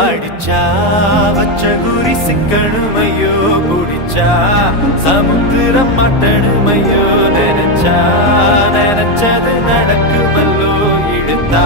அடிச்சா வச்ச குறி சிக்கணுமையோ குடிச்சா சமுத்திரம் மட்டணுமையோ நினைச்சா நினைச்சது நடக்குமல்லோ இழுத்தா